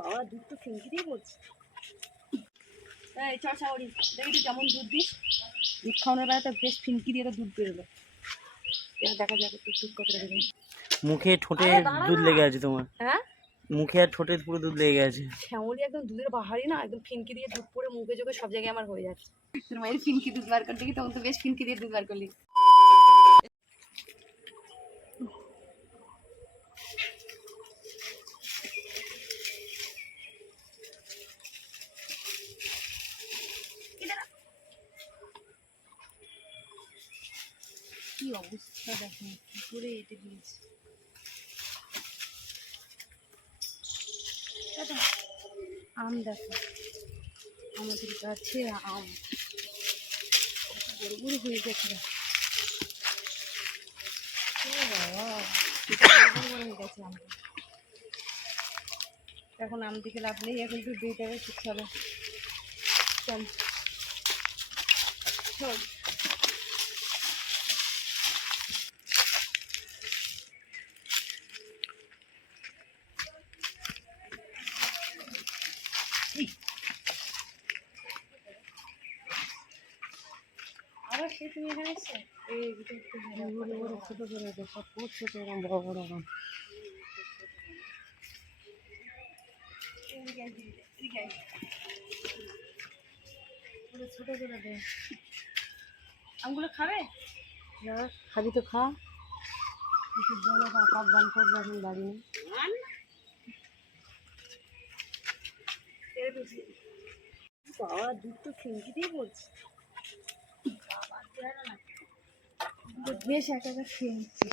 বাবা দুধ তো ফিনকি দিয়ে বলছি। এই চল সাগরি দেখি তুই কেমন দুধ দিস। দুধ খাওয়ানোর বেলা তো বেশ ফিনকি দিয়ে তো দুধ বেরোলো। এবার দেখা যাবে তুই দুধ মুখে ঠোঁটে দুধ লেগে আছে তোমার। হ্যাঁ? মুখে আর ঠোঁটে পুরো দুধ লেগে গেছে শ্যামলি একদম দুধের বাহারি না একদম ফিনকি দিয়ে দুধ পরে মুখে চোখে সব জায়গায় আমার হয়ে যাচ্ছে। তোর মায়ের ফিনকি দুধ বার করতে তখন তো বেশ ফিনকি দিয়ে দুধ বার করলি। অবস্থা দেখো, কি করে এটে দিয়েছে। আম দেখো, আমাদের কাছে আম। বড় বড় হয়ে গেছে গেছে। এখন আম দিকে লাভ নেই, এখন তো দুই টাকা শিখতে হবে। চল। চল আবার সে তুমি এখানে এসছো এই বড় বড় ছোট করে সব খুব? ছোট এরকম বড় বড় আম এদিকে আয়, এদিকে আয়, এদিকে আয়। পুরো ছোট করে দে আমগুলো খাবে না খাবি তো খা। কিছু বলো কাপ গান করবে এখন বাড়ি বাবা। দুধ তো ফিনকি দিয়ে বেশ একা একা খেয়ে নিচ্ছি।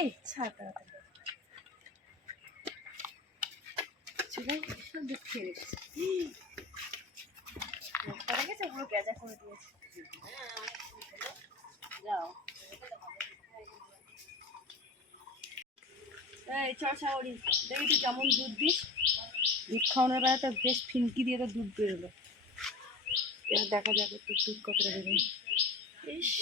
এই ছাড় দেখি তুই কেমন দুধ দিস। দুধ খাওয়ানোর বেলা তো বেশ ফিনকি দিয়ে তো দুধ বেরোলো। দেখা যাবে তুই ঠিক কতটা দেবে। ইস।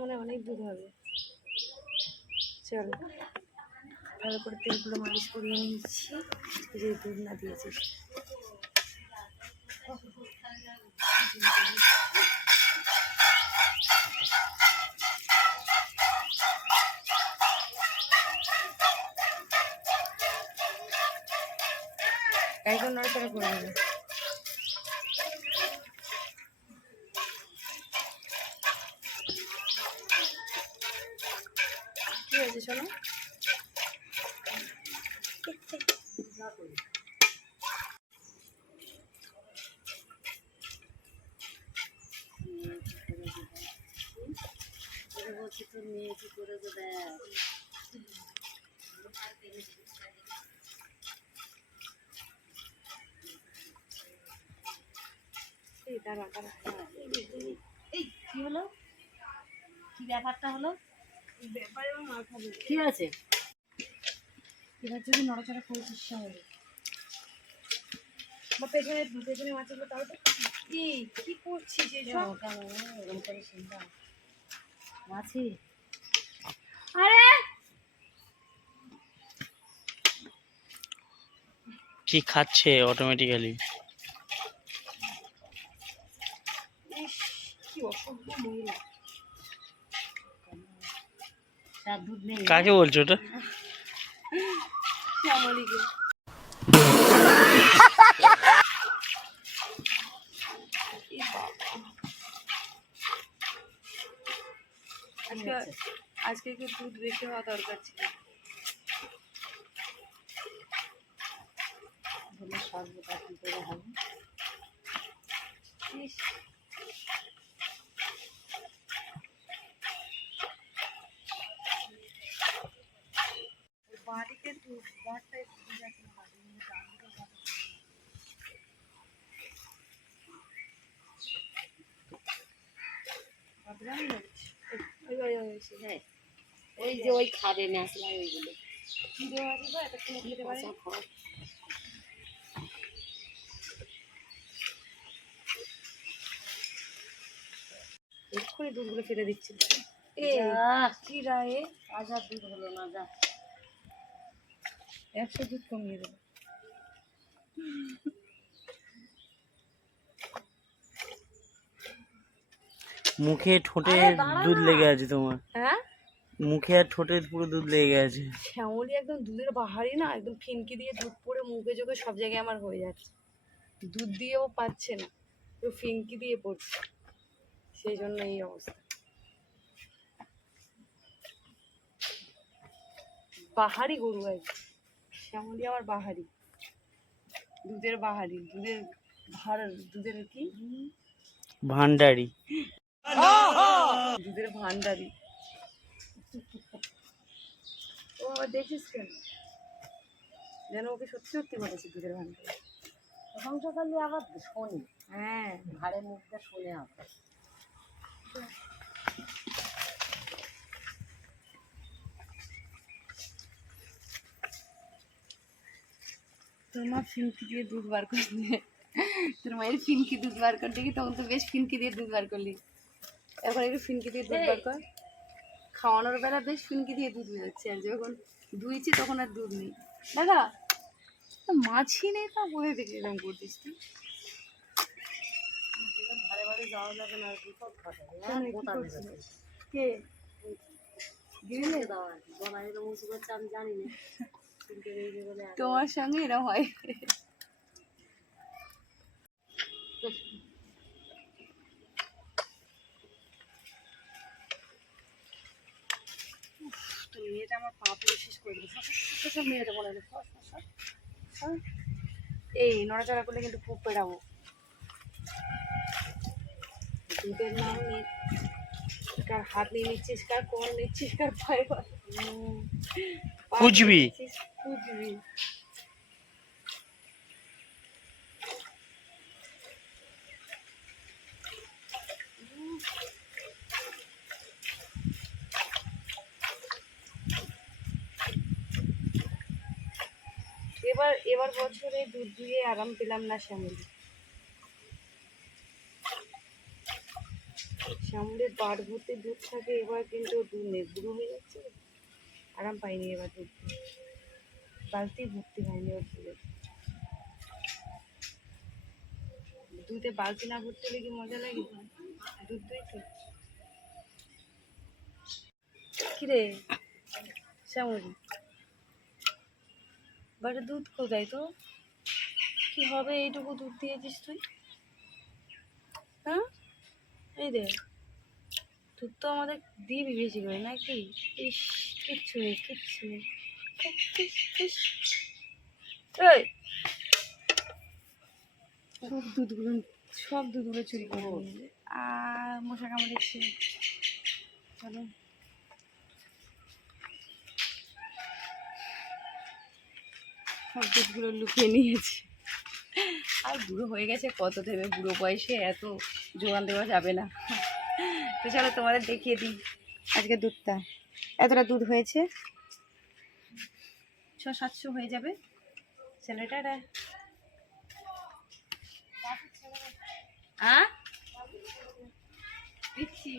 মনে অনেক দুধ হবে। চল, ভালো করে তেলগুলো মালিশ করিয়ে নিচ্ছি। যে দুধ না দিয়েছিস। একদম নড়াচড়া করে নেবে কি হয়েছে শোনো? বলছি তোর মেয়ে কি করে দেখ। দাঁড়া দাঁড়া এই, কি হলো? কি ব্যাপারটা হলো? ব্যাপারে আমার মাথা ধরে কি আছে? এবার যদি নড়াচড়া করেছিস সঙ্গে বা পেছনে পেছনে মাছগুলো তাও তো কি? কি করছিস এসব? এরকম করে শুনলাম মাছি। আরে! কি খাচ্ছে অটোমেটিক্যালি দুধ কাকে বলছো ওটা? শ্যামলিকে আজকে একটু দুধ বেশি হওয়া দরকার ছিল। সর্বদা কি করে হবে ইস বাড়িতে দুধ বাড়টায় দুধ আছে না বাড়ির মধ্যে দামটা কত ভাবলাম না ওই ওই ওই সে হ্যাঁ। ওই যে ওই খাবে ন্যাসলা ওইগুলো। কি দেওয়া আছে তো এতক্ষণ খেতে পারে পচা ফল। এক্ষুনি দুধগুলো ফেলে দিচ্ছি। এ কি রায়ে আজ আর দুধ হলো না যা। একশো দুধ কমিয়ে দেবো। মুখে ঠোঁটে দুধ লেগে আছে তোমার। হ্যাঁ? মুখে আর ঠোঁটে পুরো দুধ লেগে গেছে শ্যামলি একদম দুধের বাহারি না একদম ফিনকি দিয়ে দুধ পরে মুখে চোখে সব জায়গায় আমার হয়ে যাচ্ছে। দুধ দিয়েও পাচ্ছে না পুরো ফিনকি দিয়ে পড়ছে। সেই জন্য এই অবস্থা। বাহারি গরু একদম। শ্যামলি আমার বাহারি। দুধের বাহারি দুধের ভার দুধের কি? ভান্ডারি। দুধের ভান্ডারি ও দেখিস কেন? যেন ওকে সত্যি সত্যি বলেছে দুধের ভান্ডারি সংসারকালে আবার শোনে। হ্যাঁ। ঘাড়ে মুখটা শোনে আবার। তোর মা ফিনকি দিয়ে দুধ বার করলি তোর মায়ের ফিনকি দুধ বার করতে কি তখন তো বেশ ফিনকি দিয়ে দুধ বার করলি। এখন একটু ফিনকি দিয়ে দুধ বার কর। খাওয়ানোর বেলা বেশ ফিনকি দিয়ে দুধ বেরোচ্ছে আর যখন দুইছি তখন আর দুধ নেই। দাদা মাছি নেই তা বলে দেখি এরকম করতিস তুই। কি? গোটা করছিস? বেরোবে। কে গিরিলে দাও আর কি গলায় এরকম উঁচু করছে আমি জানি না কিন্তু এই যে বলে এত- তোমার সঙ্গে এরকম হয় উফ, তোর মেয়েটা আমার পা পুরো শেষ করে দিল সব মেয়েটা বলে দিল। এই নড়াচড়া করলে কিন্তু খুব পেড়াবো দুধের নাম নিয়ে কার হাত নিয়ে নিচ্ছিস কার কোন নিচ্ছিস কার পায়ে পা খুঁজবি। খুঁজবি এবার এবার বছরে দুধ দুয়ে আরাম পেলাম না শ্যামলি। শ্যামলের বাট ভর্তি দুধ থাকে, এবার কিন্তু দুধ নেই। বুড়ো হয়ে যাচ্ছে। আরাম পাইনি এবার দুধ। বালতি ভর্তি হয়নি ওর দুধে। দুধে বালতি না ভর্তি হলে কি মজা লাগে? দুধ দুইতে কিরে, শ্যামলি? বাড়ি দুধ কোথায় তো কি হবে এইটুকু দুধ দিয়েছিস তুই? হ্যাঁ? এই রে দুধ তো আমাদের দিবি বেশি করে নাকি? ইস কিচ্ছু নেই কিচ্ছু নেই। এই! সব দুধগুলো সব দুধগুলো চুরি করে আর মশা কামড়েছে চলো। সব দুধগুলো লুকিয়ে নিয়েছে। আর বুড়ো হয়ে গেছে, কত দেবে বুড়ো বয়সে এত জোগান দেওয়া যাবে না। তো চলো তোমাদের দেখিয়ে দিই। আজকে দুধটা এতটা দুধ হয়েছে? ছ সাতশো হয়ে যাবে। ছেলেটা আ? দিচ্ছি।